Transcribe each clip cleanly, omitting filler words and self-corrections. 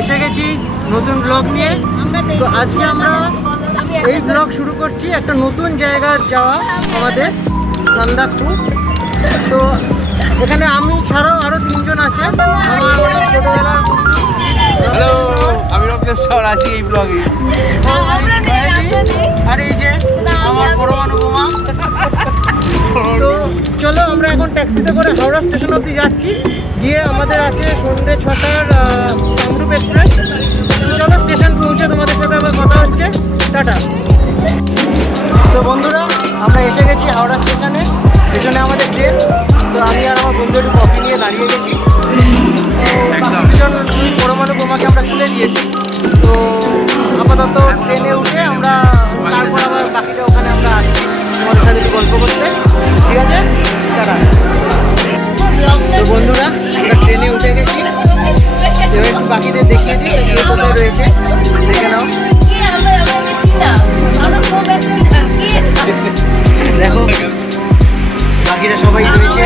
এসে গেছি নতুন ব্লগ নিয়ে। তো আজকে আমরা এই ব্লগ শুরু করছি একটা নতুন জায়গায় যাওয়া, আমাদের সান্দাকফু। তো এখানে আমি ছাড়াও আরো 3 জন আছে, আমার ছোটবেলার বন্ধু। হ্যালো, আমি রত্নেশ্বর আছি এই ব্লগে। আর এই যে আমার পরমাণু বোমা। তো চলো আমরা এখন ট্যাক্সিতে করে হাওড়া স্টেশন অবধি যাচ্ছি, গিয়ে আমাদের আছে সন্ধ্যে 6টার কামরূপ এক্সপ্রেস। চলো স্টেশন পৌঁছে তোমাদের সাথে আবার কথা হচ্ছে। টাটা। তো বন্ধুরা, আমরা এসে গেছি হাওড়া স্টেশনে। স্টেশনে আমাদের ট্রেন। তো আমি আর আমার বন্ধু একটু কফি নিয়ে দাঁড়িয়ে গেছি। পরমাণু বোমাকে আমরা তুলে দিয়েছি। তো আপাতত ট্রেনে উঠে আমরা তারপর আবার বাকিটা ওখানে আমরা আসছি তোমাদের সাথে একটু গল্প করতে, ঠিক আছে? টাটা। তো বন্ধুরা, আমরা ট্রেনে উঠে গেছি। এবার একটু বাকিদের দেখিয়ে দিই যে কোথায় রয়েছে, দেখে নাও। দেখো বাকিরা সবাই রয়েছে।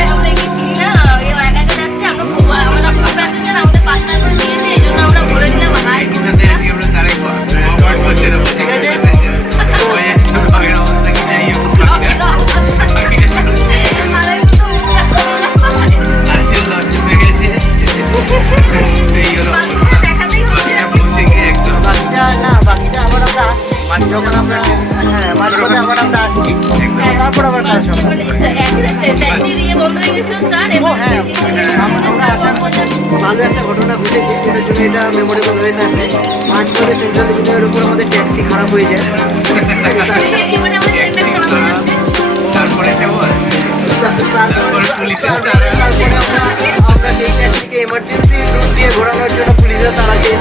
যখন আমরা মাঝপথে আবার আমরা আসছি, তারপর আবার কাজ হবে। আমরা আসার ভালো একটা ঘটনা ঘটেছে, সেটার জন্য এটা মেমোরেবল হয়ে থাকবে। মাঝপথে সেন্ট্রাল ইঞ্জিনিয়ারের উপর আমাদের ট্যাক্সি খারাপ হয়ে যায়। তারপরে আমরা সেই ট্যাক্সিকে এমার্জেন্সি রুট দিয়ে ঘোরানোর জন্য পুলিশরা তারা যে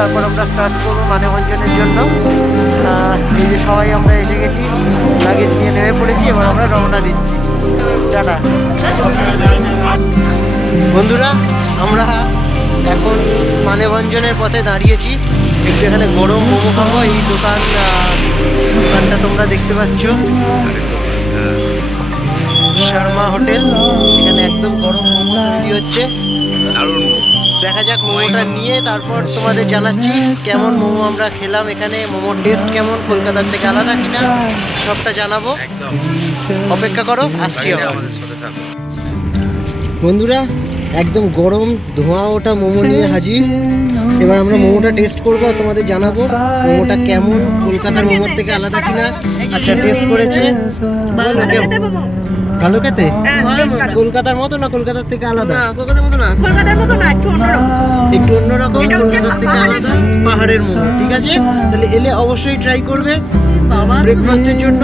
তারপর আমরা স্টার্ট করবো মানেভঞ্জনের জন্য। এই যে সবাই আমরা এসে গেছি, লাগেজ নিয়ে নেমে পড়েছি, এবার আমরা রওনা দিচ্ছি। টাটা। বন্ধুরা, আমরা এখন মানেভঞ্জনের পথে দাঁড়িয়েছি। একটু এখানে গরম মোমো খাবো। এই দোকানটা তোমরা দেখতে পাচ্ছ, শর্মা হোটেল। এখানে একদম গরম মোমো তৈরি হচ্ছে। দেখা যাক, মোমোটা নিয়ে তারপর তোমাদের জানাচ্ছি কেমন মোমো আমরা খেলাম। এখানে মোমোর টেস্ট কেমন, কলকাতার থেকে আলাদা কিনা, সবটা জানাবো। অপেক্ষা করো, আসছি। বন্ধুরা, একদম গরম ধোঁয়া ওটা মোমো নিয়ে হাজির। এবার আমরা মোমোটা টেস্ট করবো আর তোমাদের জানাবো মোমোটা কেমন, কলকাতার মোমোর থেকে আলাদা কিনা। আচ্ছা, টেস্ট করেছে, ভালো খেতে? কলকাতার মতো না কলকাতার থেকে আলাদা? কলকাতার মতো না, একটু অন্যরকম, কলকাতার থেকে আলাদা, পাহাড়ের মোমো। ঠিক আছে, তাহলে এলে অবশ্যই ট্রাই করবে ব্রেকফাস্টের জন্য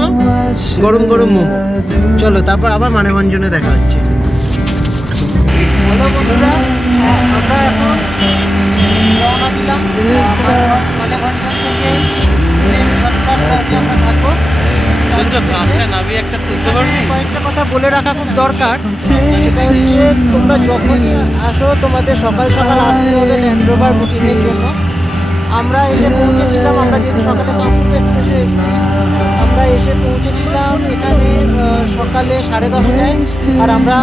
গরম গরম মোমো। চলো, তারপর আবার মানেভঞ্জনে দেখা হচ্ছে। হ্যালো বন্ধুরা, আমরা এখন রওনা দিলাম মানেভঞ্জন থেকে। আমরা থাকবো। কয়েকটা কথা বলে রাখা খুব দরকার। সেটা হচ্ছে, তোমরা যখনই আসো তোমাদের সকাল সকাল আসতে হবে ল্যান্ড রোভার বুকিংয়ের জন্য। আমরা এসে পৌঁছেছিলাম, আমরা যেহেতু সকালে কামরূপ এক্সপ্রেসে এসেছি, আমরা এসে পৌঁছেছিলাম এখানে সকালে 10:30টায়। আর আমরা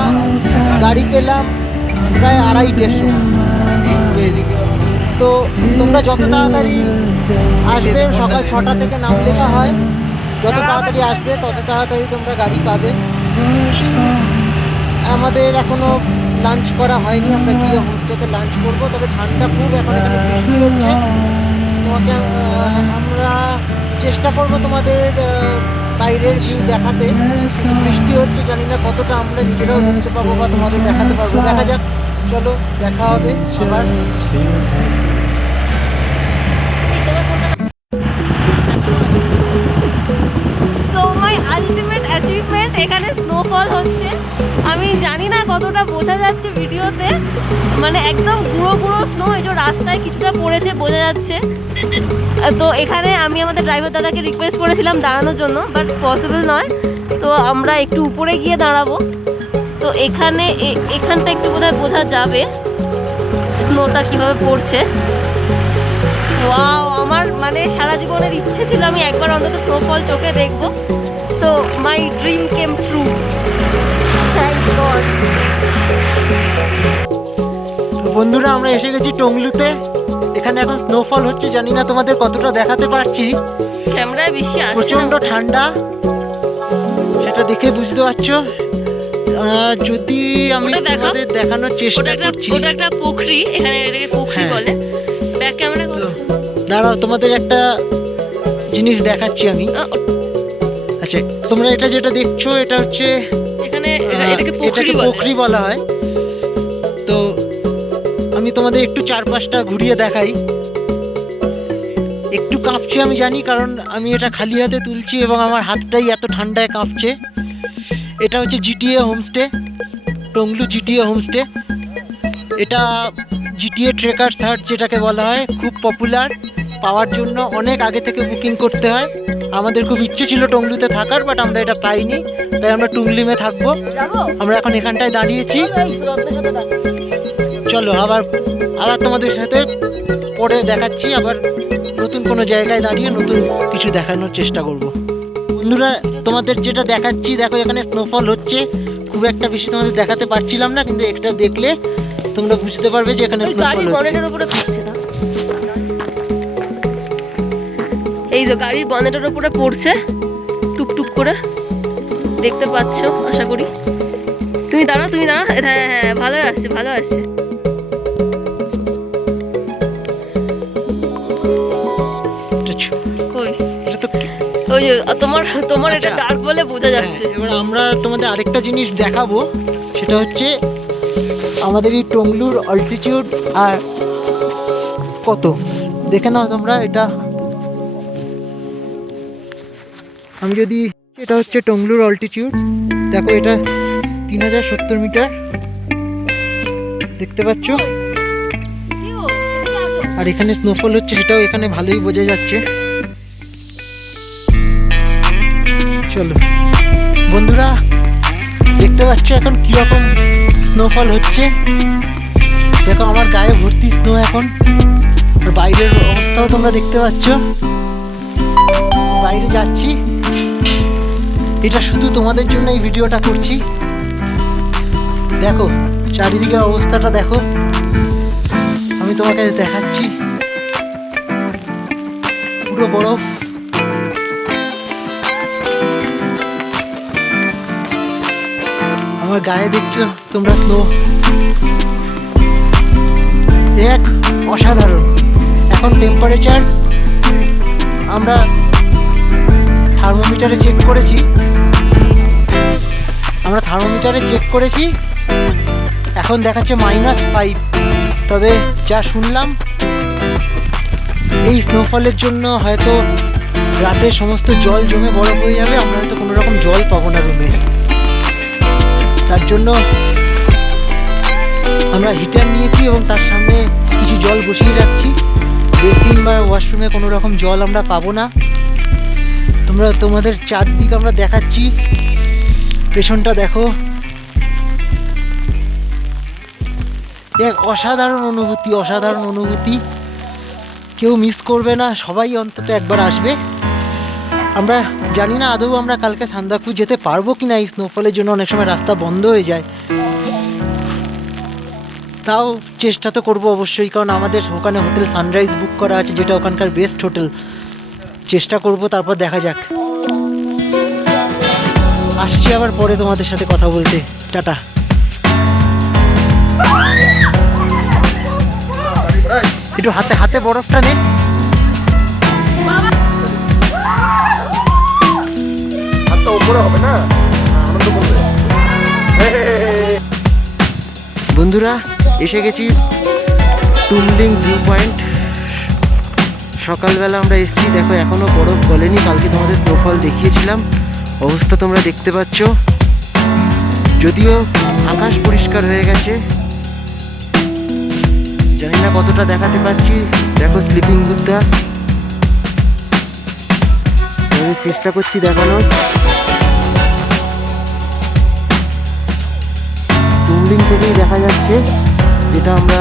গাড়ি পেলাম প্রায় 2:30-র সময়। তো তোমরা যত তাড়াতাড়ি আসবে, সকাল 6টা থেকে নাম লেখা হয়, যত তাড়াতাড়ি আসবে তত তাড়াতাড়ি তোমরা গাড়ি পাবে। আমাদের এখনো লাঞ্চ করা হয়নি, আমরা গিয়ে হোমস্টেতে লাঞ্চ করবো। তবে ঠান্ডা খুব, এখন এখানে বৃষ্টি হচ্ছে। তোমাকে আমরা চেষ্টা করবো তোমাদের বাইরের ভিউ দেখাতে। বৃষ্টি হচ্ছে, জানি না কতটা আমরা নিজেরাও দেখতে পাবো বা তোমাদের দেখাতে পারবো। দেখা যাক, চলো দেখা হবে আবার। কতটা বোঝা যাচ্ছে ভিডিওতে, মানে একদম গুঁড়ো গুঁড়ো স্নো, এই যে রাস্তায় কিছুটা পড়েছে বোঝা যাচ্ছে। তো এখানে আমি আমাদের ড্রাইভার দাদাকে রিকোয়েস্ট করেছিলাম দাঁড়ানোর জন্য, বাট পসিবল নয়। তো আমরা একটু উপরে গিয়ে দাঁড়াবো। তো এখানে এখানটা একটু বোধহয় বোঝা যাবে স্নোটা কীভাবে পড়ছে। ওয়াও, আমার মানে সারা জীবনের ইচ্ছে ছিল আমি একবার অন্তত স্নোফল চোখে দেখবো। তো my dream came true, thank god. বন্ধুরা আমরা এসে গেছি টংলুতে। এখানে এখন স্নোফল হচ্ছে, জানি না তোমাদের কতটা দেখাতে পারছি। ক্যামেরায় বেশি আসছে, প্রচন্ড ঠান্ডা, সেটা দেখে বুঝতে পারছো। যদি আমি তোমাদের দেখানোর চেষ্টা করছি, ওটা একটা পুকুরি, এখানে এটাকে পুকুরি বলে। ব্যাক ক্যামেরা করো, দাঁড়াও তোমাদের একটা জিনিস দেখাচ্ছি আমি। আচ্ছা, তোমরা এটা যেটা দেখছো এটা হচ্ছে এখানে এটাকে পুকুরি বলা হয়। তো আমি তোমাদের একটু চারপাশটা ঘুরিয়ে দেখাই। একটু কাঁপছে আমি জানি, কারণ আমি এটা খালি হাতে তুলছি এবং আমার হাতটাই এত ঠান্ডায় কাঁপছে। এটা হচ্ছে GTA homestay, Tonglu GTA homestay. এটা জিটিএ ট্রেকার্স হাট যেটাকে বলা হয়, খুব পপুলার। পাওয়ার জন্য অনেক আগে থেকে বুকিং করতে হয়। আমাদের খুব ইচ্ছে ছিল টংলুতে থাকার, বাট আমরা এটা পাইনি, তাই আমরা টুংলিমে থাকবো। আমরা এখন এখানটায় দাঁড়িয়েছি। চলো আবার তোমাদের সাথে পরে দেখাচ্ছি, আবার নতুন কোনো জায়গায় দাঁড়িয়ে নতুন কিছু দেখানোর চেষ্টা করব। বন্ধুরা তোমাদের যেটা দেখাচ্ছি, দেখো এখানে স্নোফল হচ্ছে। খুব একটা বেশি তোমাদের দেখাতে পারছিলাম না, কিন্তু এটা দেখলে তোমরা বুঝতে পারবে যে এখানে স্নোফল হচ্ছে। এই যে গাড়ির বনেটের উপরে পড়ছে টুপটুপ করে, দেখতে পাচ্ছ আশা করি। তুমি দাঁড়াও, হ্যাঁ হ্যাঁ, ভালো আসছে, ভালো আসছে। ওই যে তোমার এটা ডার্ক বলে বোঝা যাচ্ছে। এবার আমরা তোমাদের আরেকটা জিনিস দেখাবো, সেটা হচ্ছে আমাদের এই টংলুর অল্টিটিউড আর কত দেখে নাও তোমরা। এটা আমি যদি, এটা হচ্ছে টংলুর অল্টিটিউড, দেখো এটা 3070 মিটার, দেখতে পাচ্ছ। আর এখানে স্নোফল হচ্ছে, সেটাও এখানে ভালোই বোঝা যাচ্ছে। চলো বন্ধুরা, দেখতে পাচ্ছ এখন কিরকম স্নোফল হচ্ছে। দেখো আমার গায়ে ভর্তি স্নো এখন। আর বাইরের অবস্থাও তোমরা দেখতে পাচ্ছ। বাইরে যাচ্ছি, এটা শুধু তোমাদের জন্য এই ভিডিওটা করছি। দেখো চারিদিকের অবস্থাটা দেখো, আমি তোমাকে দেখাচ্ছি। পুরো বরফ। আমার গায়ে দেখছো তোমরা স্নো, এক অসাধারণ। এখন টেম্পারেচার আমরা থার্মোমিটারে চেক করেছি, এখন দেখাচ্ছে -5। তবে যা শুনলাম, এই স্নোফলের জন্য হয়তো রাতে সমস্ত জল জমে বরফ হয়ে যাবে, আমরা হয়তো কোনো রকম জল পাবো না রুমে। তার জন্য আমরা হিটার নিয়েছি এবং তার সামনে কিছু জল বসিয়ে রাখছি। বেসিন বা ওয়াশরুমে কোনো রকম জল আমরা পাবো না। তোমাদের চারদিক আমরা দেখাচ্ছি, পেছনটা দেখো। এক অসাধারণ অনুভূতি, কেউ মিস করবে না, সবাই অন্তত একবার আসবে। আমরা জানি না আদৌ আমরা কালকে সান্দাকফু যেতে পারবো কিনা, এই স্নোফলের জন্য অনেক সময় রাস্তা বন্ধ হয়ে যায়। তাও চেষ্টা তো করবো অবশ্যই, কারণ আমাদের ওখানে হোটেল সানরাইজ বুক করা আছে, যেটা ওখানকার বেস্ট হোটেল। চেষ্টা করব, তারপর দেখা যাক। আসছি আবার পরে তোমাদের সাথে কথা বলতে। টাটা। একটু হাতে বরফটা নে। বন্ধুরা এসে গেছি টুমলিং ভিউ পয়েন্ট। সকালবেলা আমরা এসেছি, দেখো এখনো বরফ গলেনি। কালকে তোমাদের স্নোফল দেখিয়েছিলাম, অবস্থা তোমরা দেখতে পাচ্ছ। যদিও আকাশ পরিষ্কার হয়ে গেছে, জানি না কতটা দেখাতে পাচ্ছি। দেখো স্লিপিং বুদ্ধা, আমি চেষ্টা করছি দেখানোর। টুমলিং থেকেই দেখা যাচ্ছে, যেটা আমরা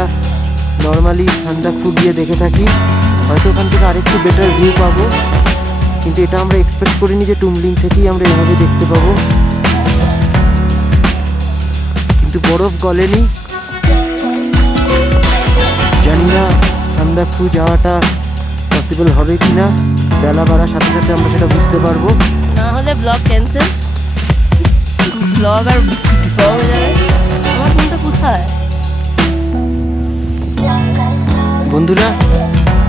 নর্মালি সান্দাকফু গিয়ে দেখে থাকি। হয়তো ওখান থেকে আরেকটু বেটার ভিউ পাবো, কিন্তু এটা আমরা এক্সপেক্ট করিনি যে টুমলিং থেকেই আমরা এভাবে দেখতে পাবো। কিন্তু বরফ গলেনি, জানি না সান্দাকফু যাওয়াটা পসিবল হবে কি না। বেলা বাড়ার সাথে সাথে আমরা সেটা বুঝতে পারবো। না হলে ব্লগ ক্যান্সেল, ব্লগ আর ব্লগ হয়ে যাবে। আমার ফোনটা কোথায়? বন্ধুরা,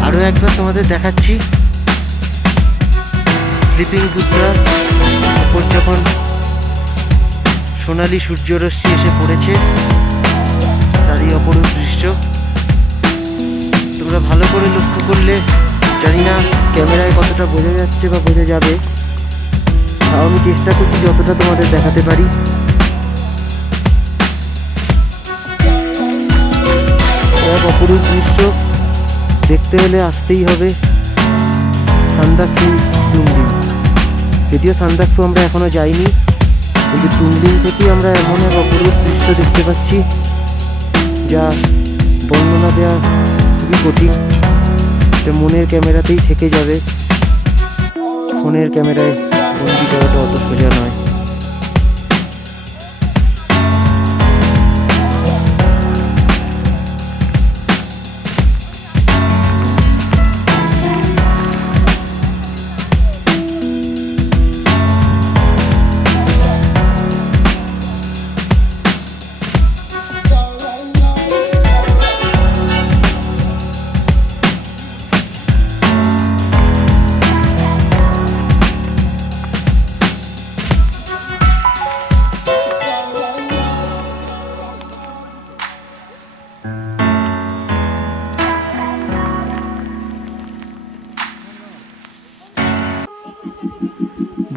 আরও একবার তোমাদের দেখাচ্ছি স্লিপিং বুদ্ধার ওপর যখন সোনালি সূর্যরশ্মি এসে পড়েছে, তারই অপরূপ দৃশ্য। তোমরা ভালো করে লক্ষ্য করলে, জানি না ক্যামেরায় কতটা বোঝা যাচ্ছে বা বোঝা যাবে, তাও আমি চেষ্টা করছি যতটা তোমাদের দেখাতে পারি। এক অপরূপ দৃশ্য দেখতে হলে আসতেই হবে সান্দাকফু টুমলিং। যদিও সান্দাকফু আমরা এখনো যাইনি, কিন্তু টুমলিং থেকেই আমরা এমন এক অপরূপ দৃশ্য দেখতে পাচ্ছি যা বর্ণনা দেওয়া খুবই কঠিন। এটা মনের ক্যামেরাতেই থেকে যাবে, ফোনের ক্যামেরায় বন্দি করাটা অত সোজা নয়।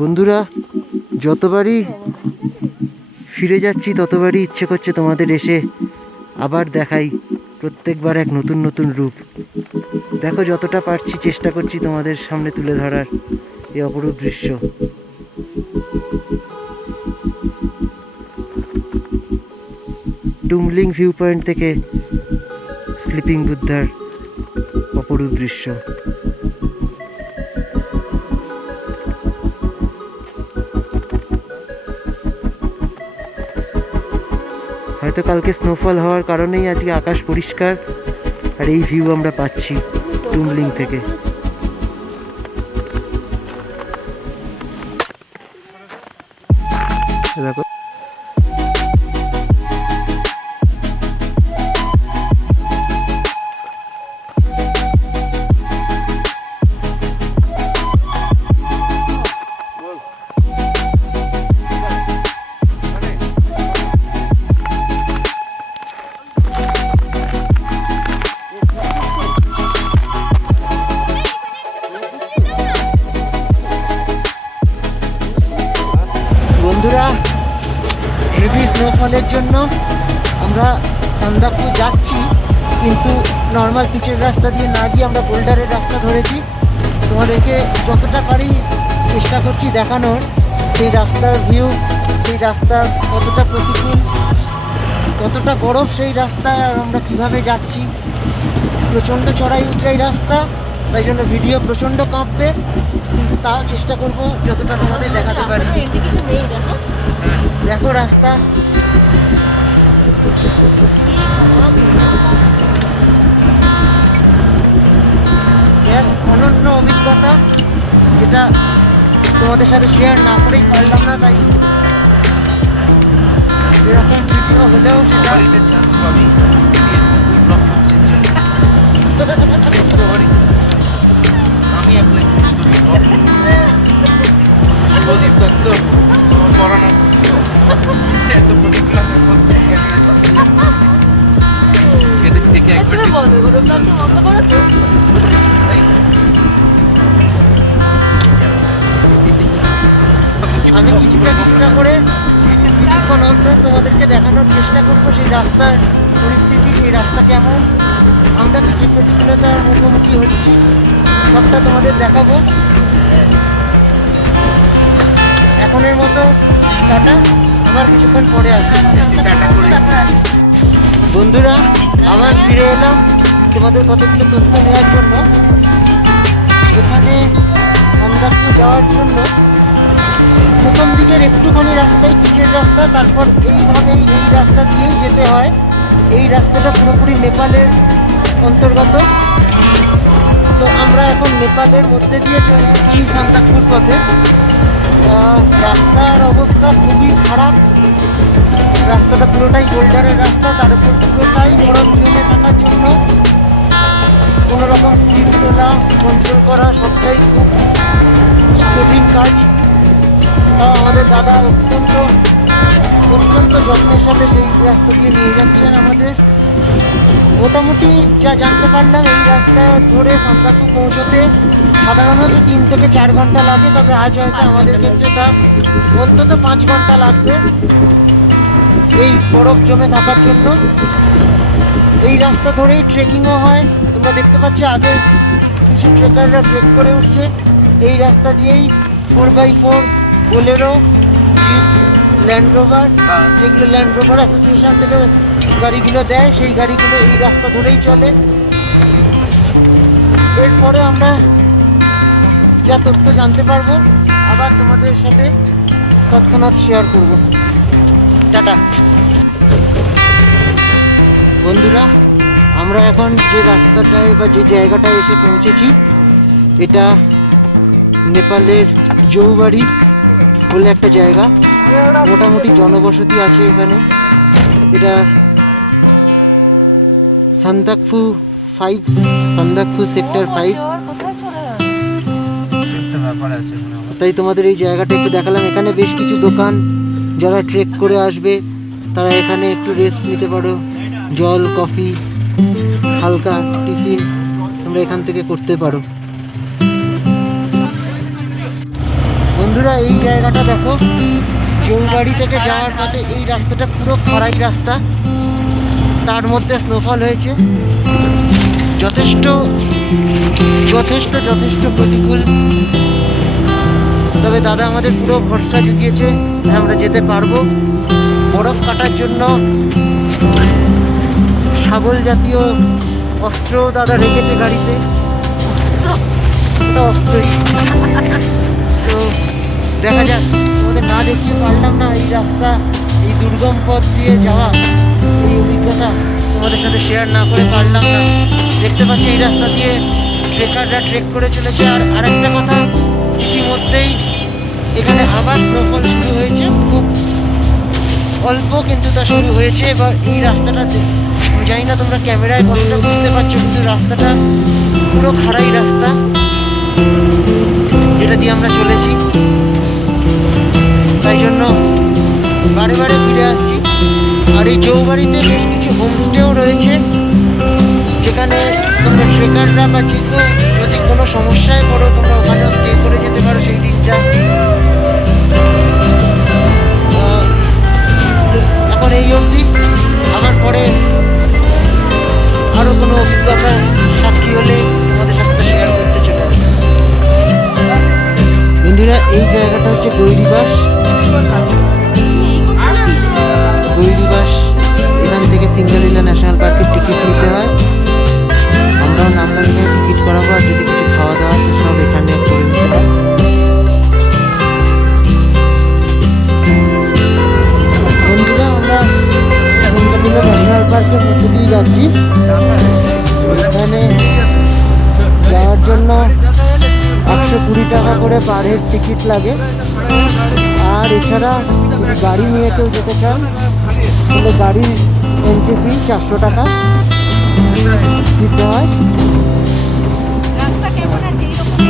বন্ধুরা, যতবারই ফিরে যাচ্ছি ততবারই ইচ্ছে করছে তোমাদের এসে আবার দেখাই প্রত্যেকবার এক নতুন নতুন রূপ। দেখো যতটা পারছি চেষ্টা করছি তোমাদের সামনে তুলে ধরার এই অপরূপ দৃশ্য। টুমলিং ভিউ পয়েন্ট থেকে স্লিপিং বুদ্ধার অপরূপ দৃশ্য। হয়তো কালকে স্নোফল হওয়ার কারণেই আজকে আকাশ পরিষ্কার আর এই ভিউ আমরা পাচ্ছি টুমলিং থেকে। দেখো বন্ধুরা, হেভি স্নোফলের জন্য আমরা সান্দাকফু যাচ্ছি, কিন্তু নর্মাল পিচের রাস্তা দিয়ে না গিয়ে আমরা বোল্ডারের রাস্তা ধরেছি। তোমাদেরকে যতটা পারি চেষ্টা করছি দেখানোর সেই রাস্তার ভিউ, সেই রাস্তা কতটা প্রতিকূল, কতটা বরফ সেই রাস্তায়, আর আমরা কীভাবে যাচ্ছি। প্রচণ্ড চড়াই উতরাই রাস্তা, তাই জন্য ভিডিও প্রচণ্ড কাঁপবে, কিন্তু তাও চেষ্টা করব যতটা তোমাদের দেখাতে পারি। কিছু নেই, দেখো দেখো রাস্তা, এর অনন্য অভিজ্ঞতা, যেটা তোমাদের সাথে শেয়ার না করেই পারলাম না। তাই এরকম ভিডিও হলেও সেটা বাড়িতে চান্স পাবি আমি অ্যাপ্লাই প্রদীপ দত্ত পড়ানো এত প্রতিক্রিয়া থেকে একবার বন্ধ করো, ব্লগটা বন্ধ করো তো। আমি কিছুটা কিছুটা করে কিছুক্ষণ আমরা তোমাদেরকে দেখানোর চেষ্টা করবো সেই রাস্তার পরিস্থিতি, সেই রাস্তা কেমন, আমরা কী প্রতিকূলতার মুখোমুখি হচ্ছি সবটা তোমাদের দেখাবো। এখনের মতো টাটা, আবার কিছুক্ষণ পরে আসবে। বন্ধুরা আবার ফিরে এলাম তোমাদের কতগুলো তথ্য নেওয়ার জন্য। এখানে সান্দাকফু যাওয়ার জন্য প্রথম দিকের একটুখানি রাস্তায় পিচের রাস্তা, তারপর এইভাবেই এই রাস্তা দিয়েই যেতে হয়। এই রাস্তাটা পুরোপুরি নেপালের অন্তর্গত। তো আমরা এখন নেপালের মধ্যে দিয়ে চলেছি সান্দাকফুর পথে। রাস্তার অবস্থা খুবই খারাপ, রাস্তাটা পুরোটাই বোল্ডারের রাস্তা, তার উপর পুরোটাই বরফ জমে থাকার জন্য কোনো রকম স্পিড তোলা, কন্ট্রোল করা সবটাই খুব কঠিন কাজ। আমাদের দাদা অত্যন্ত যত্নের সাথে সেই রাস্তা দিয়ে নিয়ে যাচ্ছেন আমাদের। মোটামুটি যা জানতে পারলাম এই রাস্তা ধরে সান্দাকফু পৌঁছতে সাধারণত 3 থেকে 4 ঘন্টা লাগে, তবে আজ হয়তো আমাদের ক্ষেত্রে তা অন্তত 5 ঘন্টা লাগবে এই বরফ জমে থাকার জন্য। এই রাস্তা ধরেই ট্রেকিংও হয়, তোমরা দেখতে পাচ্ছ আগে কিছু ট্রেকাররা ট্রেক করে উঠছে। এই রাস্তা দিয়েই 4x4 Bolero, jeep, land rover, যেগুলো ল্যান্ড রোভার অ্যাসোসিয়েশন থেকে গাড়িগুলো দেয় সেই গাড়িগুলো এই রাস্তা ধরেই চলে। এরপরে আমরা যা তথ্য জানতে পারবো আবার তোমাদের সাথে তৎক্ষণাৎ শেয়ার করব। টাটা বন্ধুরা, আমরা এখন যে রাস্তাটায় বা যে জায়গাটায় এসে পৌঁছেছি এটা নেপালের জৌবাড়ি বলে একটা জায়গা। মোটামুটি জনবসতি আছে এখানে। এটা সান্দাকফু সেক্টর 5। তাই তোমাদের এই জায়গাটা একটু দেখালাম। এখানে বেশ কিছু দোকান, যারা ট্রেক করে আসবে তারা এখানে একটু রেস্ট নিতে পারো, জল, কফি, হালকা টিফিন তোমরা এখান থেকে করতে পারো। বন্ধুরা এই জায়গাটা দেখো, জৌবাড়ি থেকে যাওয়ার পথে এই রাস্তাটা পুরো খরাই রাস্তা, তার মধ্যে স্নোফল হয়েছে, যথেষ্ট প্রতিকূল। তবে দাদা আমাদের পুরো ভরসা জুগিয়েছে আমরা যেতে পারবো। বরফ কাটার জন্য শাবল জাতীয় অস্ত্র দাদা রেখেছে গাড়িতে, ওটা অস্ত্রই। তো দেখা যাক, আমাদের না দেখতে পারলাম না এই রাস্তা, এই দুর্গম পথ দিয়ে যাওয়া, এই অভিজ্ঞতা তোমাদের সাথে শেয়ার না করে পারলাম না। দেখতে পাচ্ছি এই রাস্তা দিয়ে ট্রেকাররা ট্রেক করে চলেছে। আর আরেকটা কথা, ইতিমধ্যেই এখানে আবার স্নোফল শুরু হয়েছে, খুব অল্প কিন্তু তা শুরু হয়েছে। এবার এই রাস্তাটা আমি জানি না তোমরা ক্যামেরায় কতটা বুঝতে পারছো, কিন্তু রাস্তাটা পুরো খাড়াই রাস্তা যেটা দিয়ে আমরা চলেছি। তাই জন্য বারে বারে ফিরে আসছি। আর এই জৌবাড়িতে বেশ কিছু হোমস্টেও রয়েছে, যেখানে তোমরা ট্রেকাররা বা যদি কোনো সমস্যায় পড়ো তোমরা ওখানেও স্টে করে যেতে পারো সেই দিনটা। এখন এই অবধি, আবার পরে আরও কোনো অভিজ্ঞতা সাক্ষী হলে তোমাদের সাথে শেয়ার করতে চলে আসবে। বন্ধুরা এই জায়গাটা হচ্ছে গৈরিবাস। এখান থেকে সিঙ্গালিলা ন্যাশনাল পার্কের টিকিট নিতে হয়। আমরাও নামলাম, এখানে টিকিট করাবো, আর যদি কিছু খাওয়া দাওয়া আছে সব এখানে করে নিতে হয়। বন্ধুরা আমরা সিঙ্গালিলা ন্যাশনাল পার্কের মধ্যে দিয়ে যাচ্ছি। এখানে যাওয়ার জন্য 120 টাকা করে পার হেড টিকিট লাগে। আর এছাড়া যদি গাড়ি নিয়ে কেউ যেতে চান তাহলে গাড়ির এন্ট্রি ফি 400 টাকা দিতে হয়।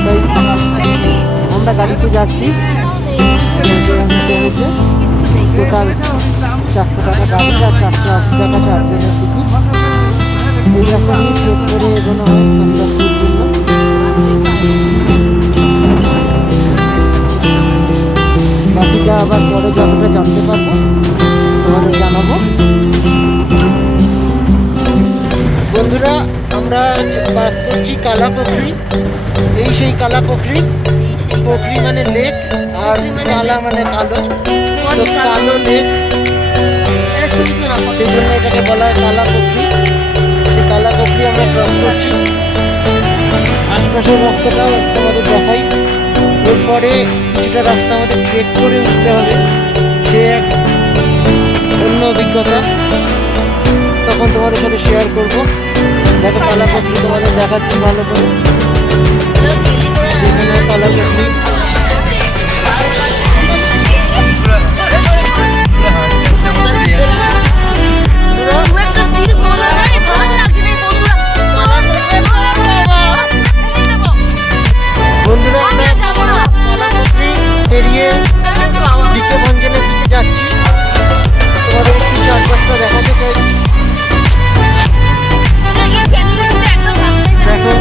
তাই আমরা গাড়িতে যাচ্ছি, টোটাল 400 টাকা গাড়ি আর 480 টাকা চারজনের টিকিট। এই রাস্তা নিয়ে চেক করে এগোনো হয় সান্দাকফুর জন্য। বাকিটা আবার পরে যতটা জানতে পারবো কালা পুকুরি, এই সেই কালা পুকুরি, পুকুরি মানে লেক আর কালা মানে কালো, তো কালো লেক সেই জন্য এটাকে বলা হয় কালা পুকুরি। সেই কালা পুকুরি আমরা ক্রস করছি, আশপাশের রাস্তাটাও তোমাদের দেখাই। এরপরে কিছুটা রাস্তা আমাদের ট্রেক করে উঠতে হবে, সে এক অন্য অভিজ্ঞতা, তখন তোমাদের সাথে শেয়ার করবো। দেখো কালা পুকুরি তোমাদের দেখাচ্ছি ভালো করে, এখানে কালা পুকুরি। বন্ধুরা আমরা কালা পুকুরি পেরিয়ে দিকে ভঞ্জনের দিকে যাচ্ছি, তোমাদের একটু চারপাশটা দেখাতে চাই। দেখো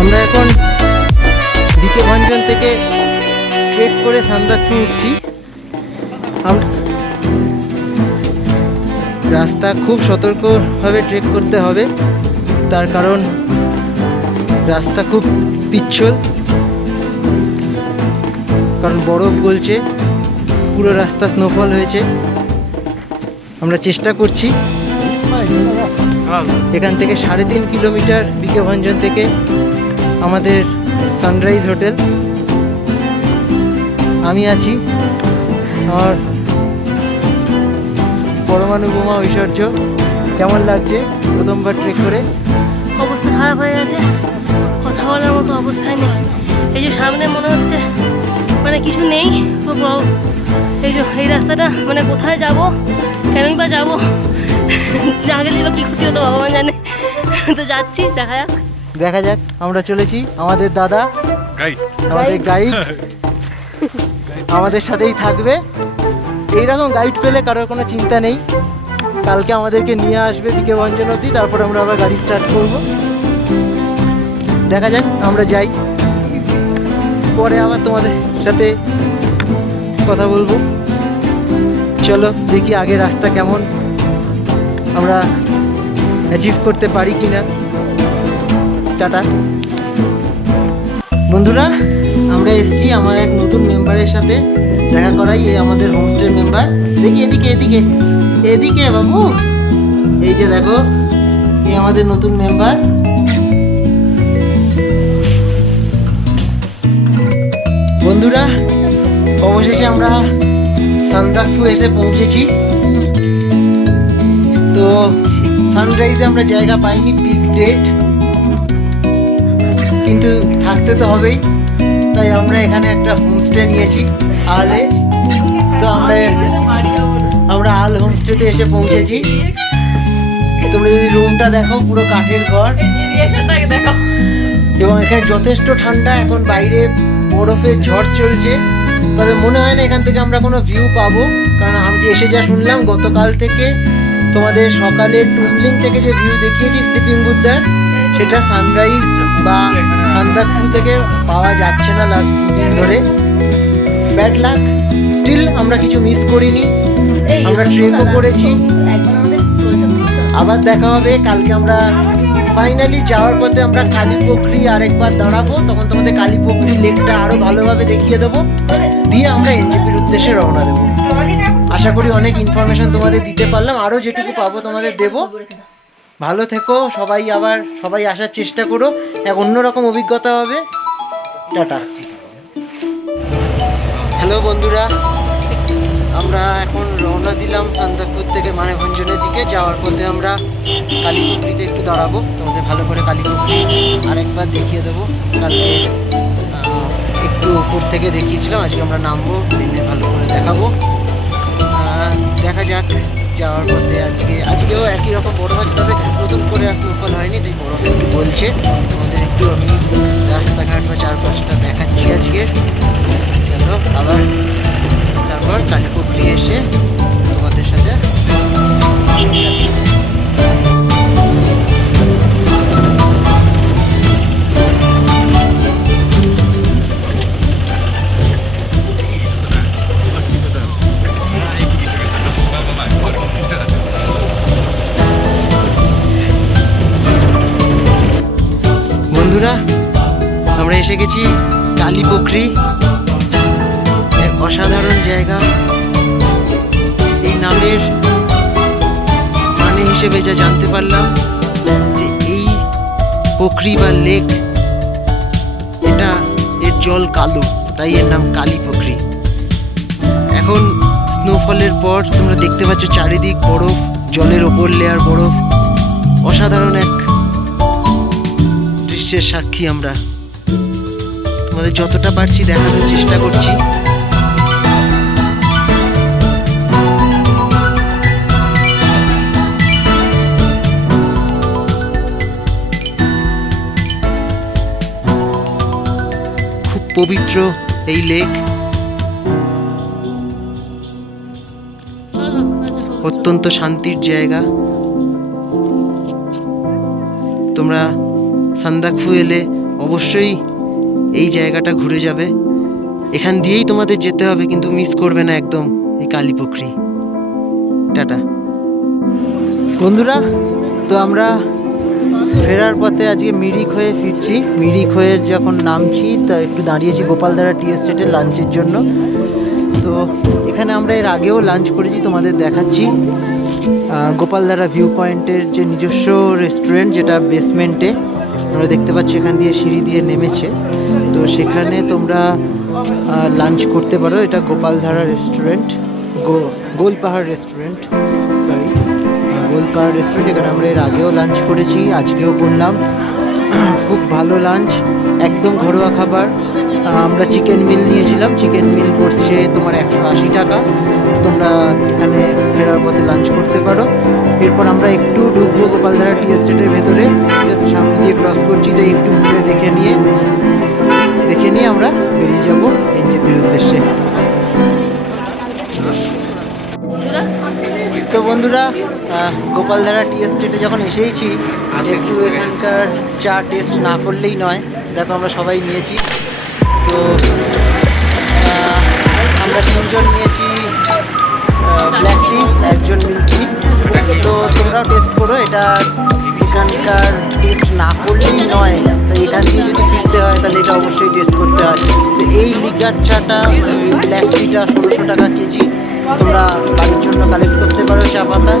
আমরা এখন দিকে ভঞ্জন থেকে ট্রেক করে সান্দাকফু উঠছি। রাস্তা খুব সতর্কভাবে ট্রেক করতে হবে, তার কারণ রাস্তা খুব পিচ্ছিল, কারণ বরফ গলছে, পুরো রাস্তা স্নোফল হয়েছে। আমরা চেষ্টা করছি, এখান থেকে 3.5 কিলোমিটার বিকে ভঞ্জন থেকে আমাদের সানরাইজ হোটেল। আমি আছি, আর পরমাণু বোমা ঐশ্বর্য। কেমন লাগছে প্রথমবার ট্রেক করে? অবস্থা খারাপ হয়ে গেছে, কথা বলার মতো অবস্থায় নেই। এই যে সামনে মনে হচ্ছে মানে কিছু নেই, এই যে এই রাস্তাটা মানে কোথায় যাব, কেনই বা যাবো, না গেলে বা কী ক্ষতি হতো ভগবান জানে। তো যাচ্ছি, দেখা যাক। দেখা যাক। আমরা চলেছি, আমাদের দাদা আমাদের গাইড আমাদের সাথেই থাকবে। এইরকম গাইড পেলে কারোর কোনো চিন্তা নেই, কালকে আমাদেরকে নিয়ে আসবে বিকে ভঞ্জন অবধি, তারপর আমরা আবার গাড়ি স্টার্ট করব। দেখা যাক, আমরা যাই, পরে আবার তোমাদের সাথে কথা বলবো। চলো দেখি আগে রাস্তা কেমন, আমরা অ্যাচিভ করতে পারি কিনা। টাটা বন্ধুরা, আমরা এসেছি আমার এক নতুন মেম্বারের সাথে দেখা করাই। এই আমাদের হোমস্টের মেম্বার। দেখি এদিকে এদিকে এদিকে বাবু, এই যে দেখো, এই আমাদের নতুন মেম্বার। বন্ধুরা অবশেষে আমরা সান্দাকফু এসে পৌঁছেছি। তো সানরাইজে আমরা জায়গা পাইনি, পিক ডেট, কিন্তু থাকতে তো হবেই, তাই আমরা এখানে একটা হোমস্টে নিয়েছি আলে। তো আমরা আল হোমস্টেতে এসে পৌঁছেছি। তোমরা যদি রুমটা দেখো, পুরো কাঠের ঘর, এবং এখানে যথেষ্ট ঠান্ডা। এখন বাইরে বরফের ঝড় চলছে, তবে মনে হয় না এখান থেকে আমরা কোনো ভিউ পাবো, কারণ আমি এসে যা শুনলাম গতকাল থেকে তোমাদের সকালে টুমলিং থেকে যে ভিউ দেখিয়েছি স্লিপিং বুদ্ধার, সেটা সানরাইজ বা সান্দাকফু থেকে পাওয়া যাচ্ছে না লাস্ট দিন ধরে। ব্যাড লাক, স্টিল আমরা কিছু মিস করিনি, আমরা ট্রেকও করেছি। আবার দেখা হবে কালকে। আমরা ফাইনালি যাওয়ার পথে আমরা কালীপুকুরি আরেকবার দাঁড়াবো, তখন তোমাদের কালীপুকুরি লেকটা আরো ভালোভাবে দেখিয়ে দেবো, দিয়ে আমরা এনজেপির উদ্দেশ্যে রওনা দেবো। আশা করি অনেক ইনফরমেশন তোমাদের দিতে পারলাম, আরও যেটুকু পাবো তোমাদের দেবো। ভালো থেকো সবাই, আবার সবাই আসার চেষ্টা করো, এক অন্যরকম অভিজ্ঞতা হবে। টাটা। হ্যালো বন্ধুরা, আমরা এখন রওনা দিলাম সান্দাকফু থেকে মানেভঞ্জনের দিকে। যাওয়ার পথে আমরা কালীপুকুরিতে একটু দাঁড়াবো, তোমাদের ভালো করে কালীপুকুরি আরেকবার দেখিয়ে দেবো। কালকে একটু উপর থেকে দেখিয়েছিলাম, আজকে আমরা নামবো, নেমে ভালো করে দেখাবো। দেখা যাক যাওয়ার পথে আজকেও একই রকম বরফ আছে, তবে নতুন করে আর স্নোফল হয়নি, তাই বরফ একটু বলছে। আমাদের একটু আমি রাস্তাঘাট বা চারপাশটা দেখাচ্ছি আজকে। চলো আবার তারপর কালীপুকুরি এসে তোমাদের সাথে বন্ধুরা, আমরা এসে গেছি কালীপুখরি, এক অসাধারণ জায়গা। এই নামের মানে হিসেবে যা জানতে পারলাম যে এই পুখরি বা লেক, এটা এর জল কালো, তাই এর নাম কালীপুখরি। এখন স্নোফলের পর তোমরা দেখতে পাচ্ছ চারিদিক বরফ, জলের ওপর লেয়ার বরফ। অসাধারণ এক দৃশ্যের সাক্ষী আমরা। তোমাদের যতটা পারছি দেখানোর চেষ্টা করছি। খুব পবিত্র এই লেক, অত্যন্ত শান্তির জায়গা। তোমরা সান্দাকফু এলে অবশ্যই এই জায়গাটা ঘুরে যাবে। এখান দিয়েই তোমাদের যেতে হবে, কিন্তু মিস করবে না একদম এই কালীপুখরি। টাটা বন্ধুরা। তো আমরা ফেরার পথে আজকে মিরিক হয়ে ফিরছি। মিরিক হয়ে যখন নামছি তা একটু দাঁড়িয়েছি গোপালধারা টি এস্টেটে লাঞ্চের জন্য। তো এখানে আমরা এর আগেও লাঞ্চ করেছি, তোমাদের দেখাচ্ছি। গোপালধারা ভিউ পয়েন্টের যে নিজস্ব রেস্টুরেন্ট, যেটা বেসমেন্টে আমরা দেখতে পাচ্ছি, এখান দিয়ে সিঁড়ি দিয়ে নেমেছে। তো সেখানে তোমরা লাঞ্চ করতে পারো। এটা Gopaldhara restaurant, Golpahar restaurant, sorry Golpahar restaurant. এখানে আমরা এর আগেও লাঞ্চ করেছি, আজকেও করলাম। খুব ভালো লাঞ্চ, একদম ঘরোয়া খাবার। আমরা চিকেন মিল নিয়েছিলাম। চিকেন মিল পড়ছে তোমার 180 টাকা। তোমরা এখানে ফেরার পথে লাঞ্চ করতে পারো। এরপর আমরা একটু ঢুকবো গোপালধারা টি এস্টেটের ভেতরে, জাস্ট সামনে দিয়ে ক্রস করছি, তাই একটু ঘুরে দেখে নিয়ে আমরা বেরিয়ে যাবো এনজেপির উদ্দেশ্যে। তো বন্ধুরা, গোপালধারা টি এস্টেটে যখন এসেইছি, একটু এখানকার চা টেস্ট না করলেই নয়। দেখো আমরা সবাই নিয়েছি। তো আমরা 3জন নিয়েছি ব্ল্যাক টি, একজন মিল্ক টি। তো তোমরাও টেস্ট করো। এটা এখানকার টেস্ট না করলেই নয়, তাই এখান থেকে যদি ফিরতে হয় তাহলে এটা অবশ্যই টেস্ট করতে হয়। তো এই লিকার চাটা, এই ব্ল্যাক টিটা 1600 টাকা কেজি। তোমরা বাড়ির জন্য কালেক্ট করতে পারো চা পাতা।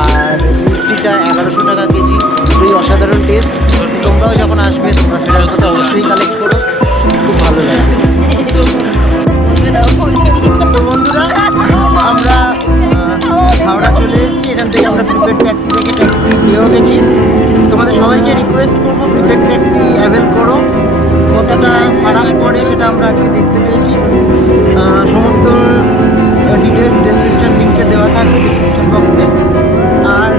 আর মিল্ক টিটা 1100 টাকা কেজি। দুটোই অসাধারণ টেস্ট। তোমরাও যখন আসবে, তোমরা ফেরার কথা অবশ্যই কালেক্ট করো, খুব ভালো লাগবে। তো বন্ধুরা, আমরা হাওড়া চলে এসেছি। এখান থেকে আমরা প্রিপেড ট্যাক্সি থেকে ট্যাক্সি পেয়েও গেছি। তোমাদের সবাইকে রিকোয়েস্ট করবো, প্রিপেড ট্যাক্সি অ্যাভেল করো। কতটা ফারাক পড়ে সেটা আমরা আজকে দেখতে পেয়েছি। সমস্ত ডিটেলস ডেসক্রিপশন লিঙ্কে দেওয়া থাকবে ডিসক্রিপশন বক্সে। আর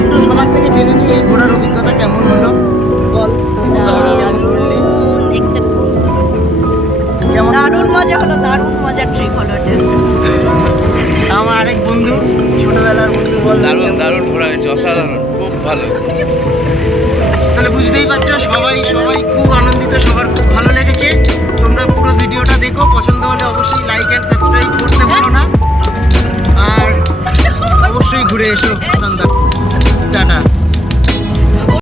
একটু সবার থেকে জেনে নিই এই ঘোরার অভিজ্ঞতা কেমন হলো। বল, দারুণ মজা হলো, দারুণ মজার ট্রিপ হলো এটা। আমার আরেক বন্ধু, ছোটবেলার বন্ধু, বল। দারুণ দারুণ ঘোরা হয়েছে, অসাধারণ, খুব ভালো। তাহলে বুঝতেই পারছো, সবাই খুব আনন্দিত, সবার খুব ভালো লেগেছে। তোমরা পুরো ভিডিওটা দেখো, পছন্দ হলে অবশ্যই লাইক অ্যান্ড সাবস্ক্রাইব করতে ভুলো না। আর অবশ্যই ঘুরে এসো। টাটা।